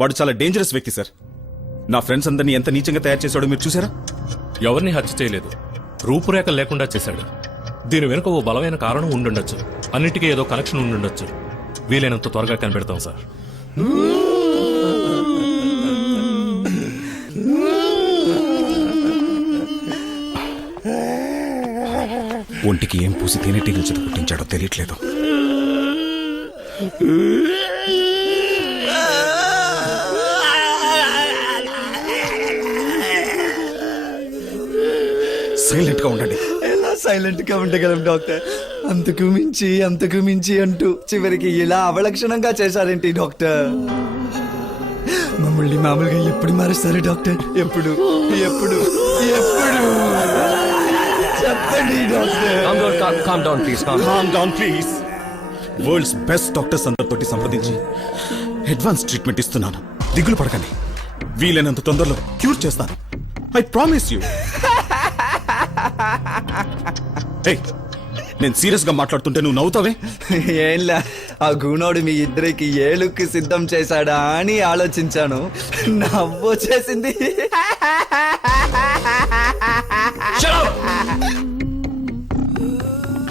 వాడు చాలా డేంజరస్ వ్యక్తి సార్. నా ఫ్రెండ్స్ అందరినీ ఎంత నీచంగా తయారు చేశాడో మీరు చూసారా? ఎవరిని హత్య చేయలేదు, రూపురేఖలు లేకుండా చేశాడు. దీని వెనుక ఓ బలమైన కారణం ఉండుండొచ్చు. అన్నిటికీ ఏదో కనెక్షన్ ఉండుండొచ్చు. వీలైనంత త్వరగా కనిపెడతాం సార్. ఒంటికి ఏం పూసి తేనెటీగలు చేత పుట్టించాడో తెలియట్లేదు. సైలెంట్ గా ఉండండి. ఎలా సైలెంట్ గా ఉండగలం డాక్టర్? అంతకు మించి అంటూ చివరికి ఇలా అవలక్షణంగా చేశారేంటి డాక్టర్? మమ్మల్ని మామూలుగా ఎప్పుడు మారుస్తారు డాక్టర్? ఎప్పుడు ఎప్పుడు ఎప్పుడు చెప్పండి doctor. Calm down, please. World's best doctors అందరితోటి సంప్రదించి అడ్వాన్స్ ట్రీట్మెంట్ ఇస్తున్నాను. దిగులు పడకండి. వీలైనంత తొందరలో క్యూర్ చేస్తాను. I promise you. నేను సీరియస్ గా మాట్లాడుతుంటే నువ్వు నవ్వుతావే? ఏంలా, ఆ గూనోడు మీ ఇద్దరికి ఏ లుక్ సిద్ధం చేశాడా అని ఆలోచించాను. నవ్వొచ్చేసింది.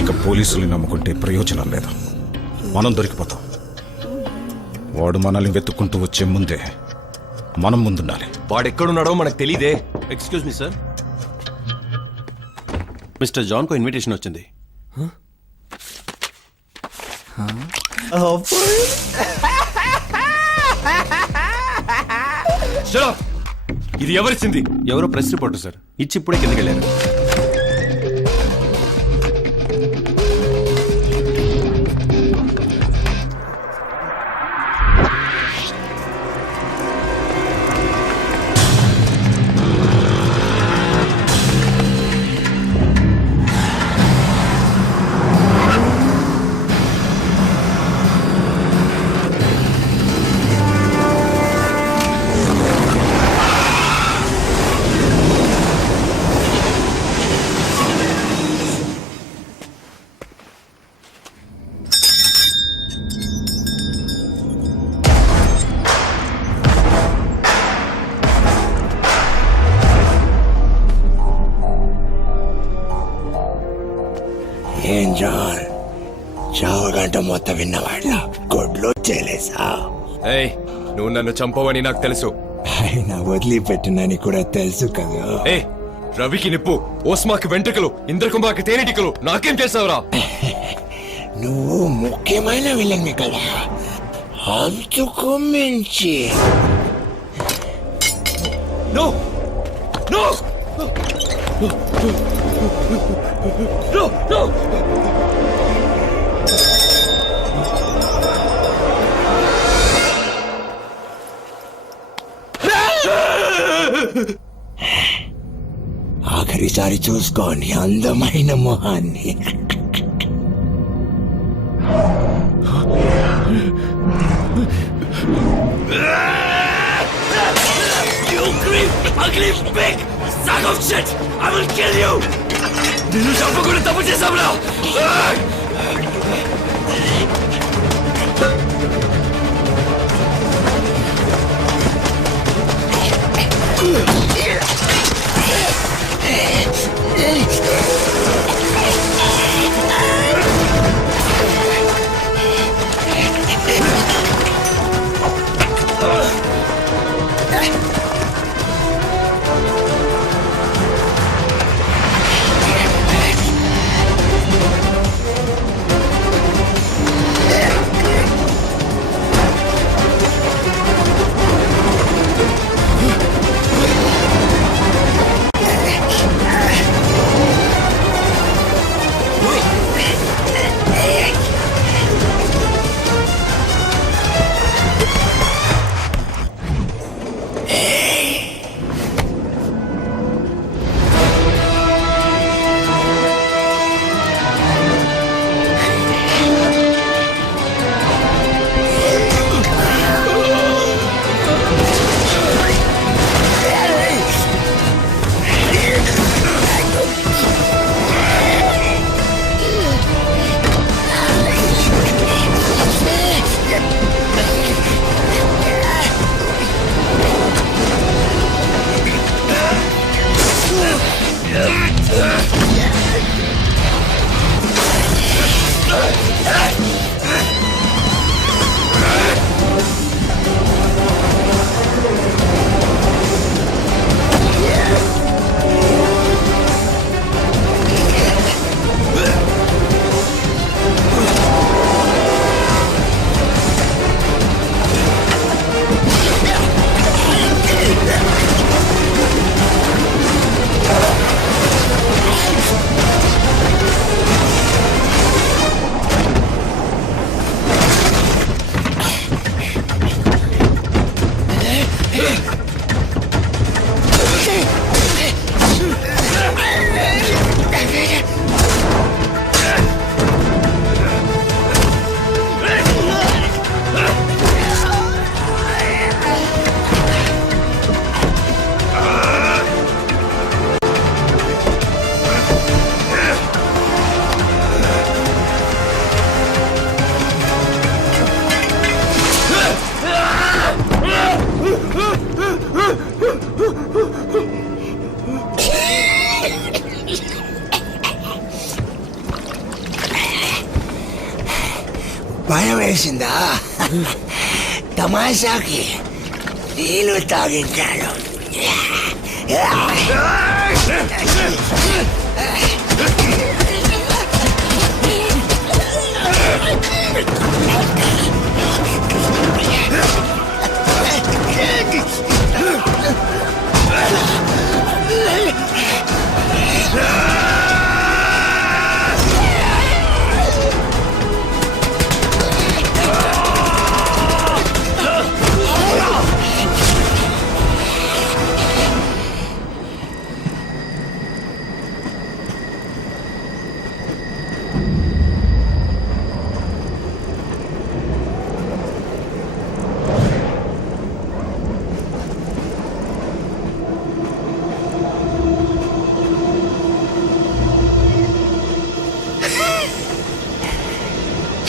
ఇక పోలీసులు నమ్ముకుంటే ప్రయోజనం లేదు. మనం దొరికిపోతాం. వాడు మనల్ని వెతుక్కుంటూ వచ్చే ముందే మనం ముందుండాలి. వాడెక్కడున్నాడో మనకు తెలీదే. Excuse me sir, mister John కో ఇన్విటేషన్ వచ్చింది. ఇది ఎవరిచ్చింది? ఎవరో ప్రెస్ రిపోర్టర్ సార్, ఇచ్చి ఇప్పుడే కిందకి వెళ్ళారు. ఏం జాన్, చావగంట మొత్తం విన్నవాళ్ళ గొడ్లో చేలేసా? ఏయ్, నువ్వు నన్ను చంపవని నాకు తెలుసు. ఆయన వదిలిపెట్టినని కూడా తెలుసు కదా. ఏ, రవికి నిప్పు, ఓస్మాకి వెంట్రుకలు, ఇంద్రకుంభాకి తేనెటికలు, నాకేం చేసావురా? నువ్వు ముఖ్యమైన విలన్ కదా, అంతకు మించి. No no no no. ఆఖరిసారి చూసుకోని అందమైన మొహాన్ని. You creep, ugly pig, sack of shit! I will kill you! నిన్ను చంపకుండా తప్పు చేసావురా? వేసిందా? తమాషాకి నీళ్ళు తాగించాడు.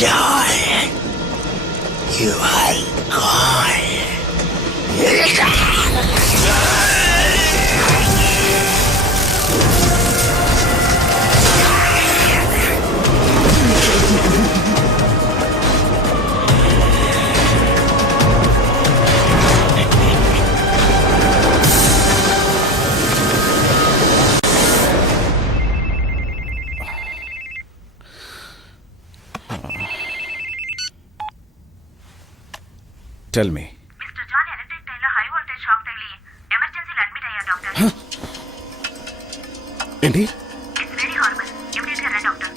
John, you are gone. Tell me. Mister John electric ట్రైన్లో హై వోల్టేజ్ షాక్ తగిలి ఎమర్జెన్సీలో అడ్మిట్ అయ్యారు డాక్టర్. ఏంటి? It's very హార్బుల్. ఇమిడియట్ గా రండి డాక్టర్.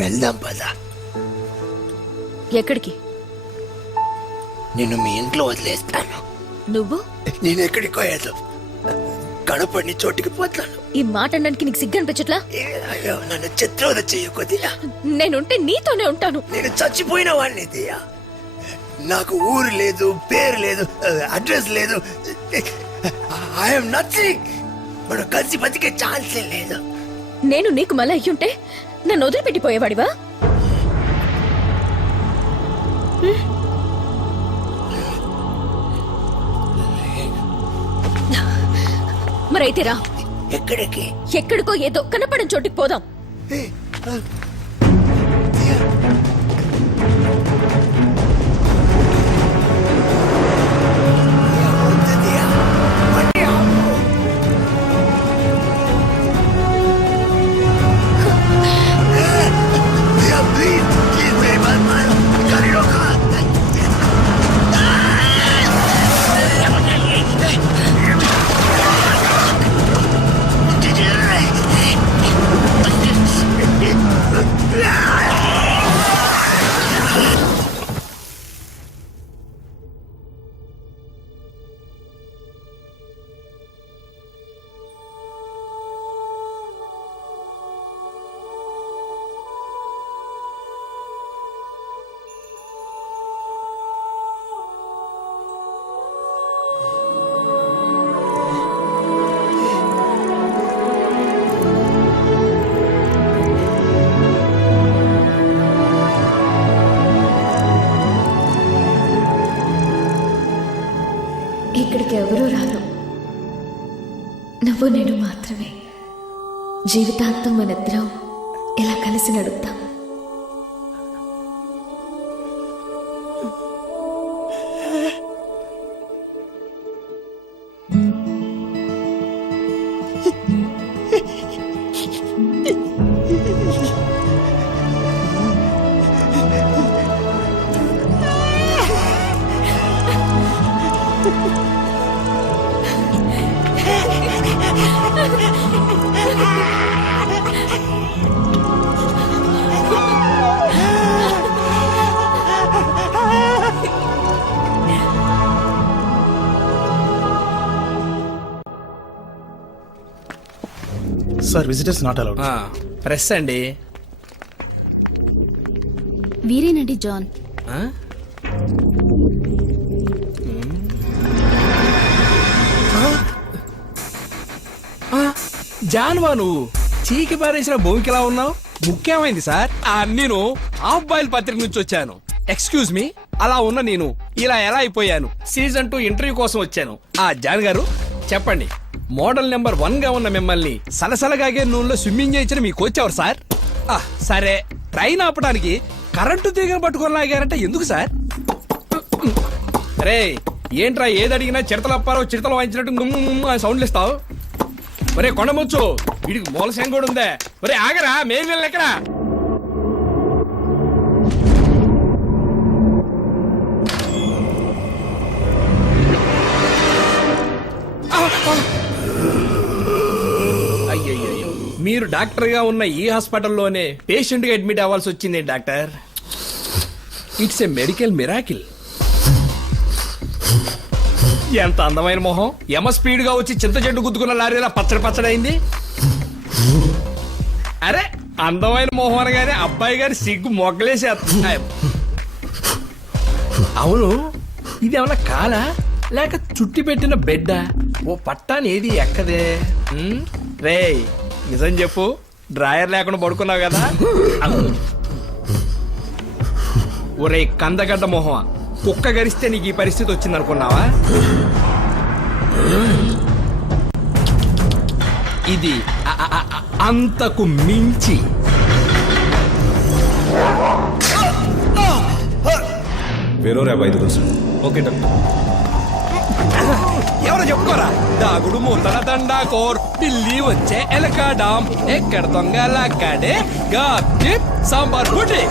వెళ్దాం పద. ఎక్కడికి? నిన్ను మీ ఇంట్లో వదిలేస్తాను. నువ్వు? నేను ఎక్కడికి పోయాను, కనపడిని చోటికి పోతాను. ఈ మాట అనడానికి నీకు సిగ్గు అనిపించట్లా? అయ్యో, నన్ను చిత్రోద చెయ్యకొద్దియా. నేనుంటే నీతోనే ఉంటాను. నేను చచ్చిపోయిన వాడిని దియా. నాకు ఊరు లేదు, పేరు లేదు, అడ్రస్ లేదు. I'm nothing. మనం కలిసి బతికే ఛాన్సే లేదు. నేను నీకు మళ్ళీ అయ్యుంటే నన్ను వదిలిపెట్టిపోయేవాడివా? మరైతే రా. ఎక్కడికి? ఎక్కడికో ఏదో కనపడని చోటికి పోదాం. ఇక్కడికి ఎవరూ రారు, నువ్వు నేను మాత్రమే. జీవితాంతం మనిద్దరం ఇలా కలిసి నడుపుతాం. Sir, visitors not allowed. Press అండి. వీరేనండి జాన్. జాన్వా నువ్వు చీకి పారేసిన భూమికిలా ఉన్నావు. ముఖ్యమైంది సార్. నేను హాఫ్ బాయిల్ పత్రిక నుంచి వచ్చాను. ఎక్స్క్యూజ్ మీ, అలా ఉన్న నేను ఇలా ఎలా అయిపోయాను? సీజన్ 2 ఇంటర్వ్యూ కోసం వచ్చాను. జాన్ గారు చెప్పండి, మోడల్ నెంబర్ 1 గా ఉన్న మిమ్మల్ని సలసలగాగే నూనెలో స్విమ్మింగ్ చేయించిన మీ కోచ్ ఎవరు సార్? సరే, ట్రైన్ ఆపడానికి కరెంటు తీగను పట్టుకొని లాగారంటే ఎందుకు సార్? రే ఏంట్రా, ఏది అడిగినా చిడతలప్పారో చిడతలు వాయించినట్టు గుమ్మ సౌండ్లు ఇస్తావు? ఒరే కొండముచ్చు, వీడికి మూలశం కూడా ఉందే. ఒరే ఆగరా, మేలు ఎక్కడా? అయ్యయ్యో, మీరు డాక్టర్ గా ఉన్న ఈ హాస్పిటల్లోనే పేషెంట్ గా అడ్మిట్ అవ్వాల్సి వచ్చింది doctor. It's a medical miracle. ఎంత అందమైన మొహం, యమ స్పీడ్ గా వచ్చి చింత చెట్టు గుద్దుకున్న లారీలా పచ్చడి పచ్చడైంది. అరే అందమైన మొహం అనగానే అబ్బాయి గారి సిగ్గు మొగ్గలేసేస్తుంది. అవును, ఇది ఏమన్నా కాలా లేక చుట్టి పెట్టిన బెడ్డా? ఓ పట్టాని ఏది ఎక్కదే. రే నిజం చెప్పు, డ్రాయర్ లేకుండా పడుకున్నావు కదా? ఒరే కందగడ్డ మొహం, కుక్క గరిస్తే నీకు ఈ పరిస్థితి వచ్చింది అనుకున్నావా? ఇది అంతకు మించి. వేరో ర్యాబ్ 5 రోజులు. Okay doctor. ఎవరో చెప్పుకోరా. దాగుడు మూతల దండాకోర్, ఢిల్లీ వచ్చే ఎలకాడాం, ఎక్కడ దొంగల అక్కడే గాప్ సాంబార్ గుడి.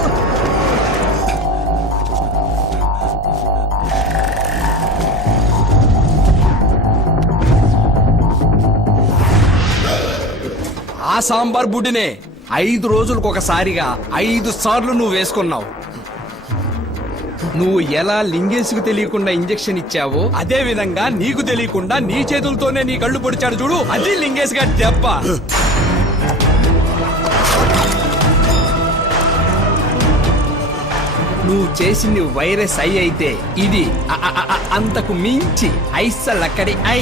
ఆ సాంబార్ బుడ్డినే 5 రోజులకు ఒకసారిగా 5 సార్లు నువ్వు వేసుకున్నావు. నువ్వు ఎలా లింగేసుకు తెలియకుండా ఇంజెక్షన్ ఇచ్చావో అదే విధంగా నీకు తెలియకుండా నీ చేతులతోనే నీ కళ్ళు పొడిచాడు చూడు, అది లింగేసుగా దెబ్బ. నువ్వు చేసింది వైరస్ ఐ అయితే ఇది అంతకు మించి ఐసలక్కడి ఐ.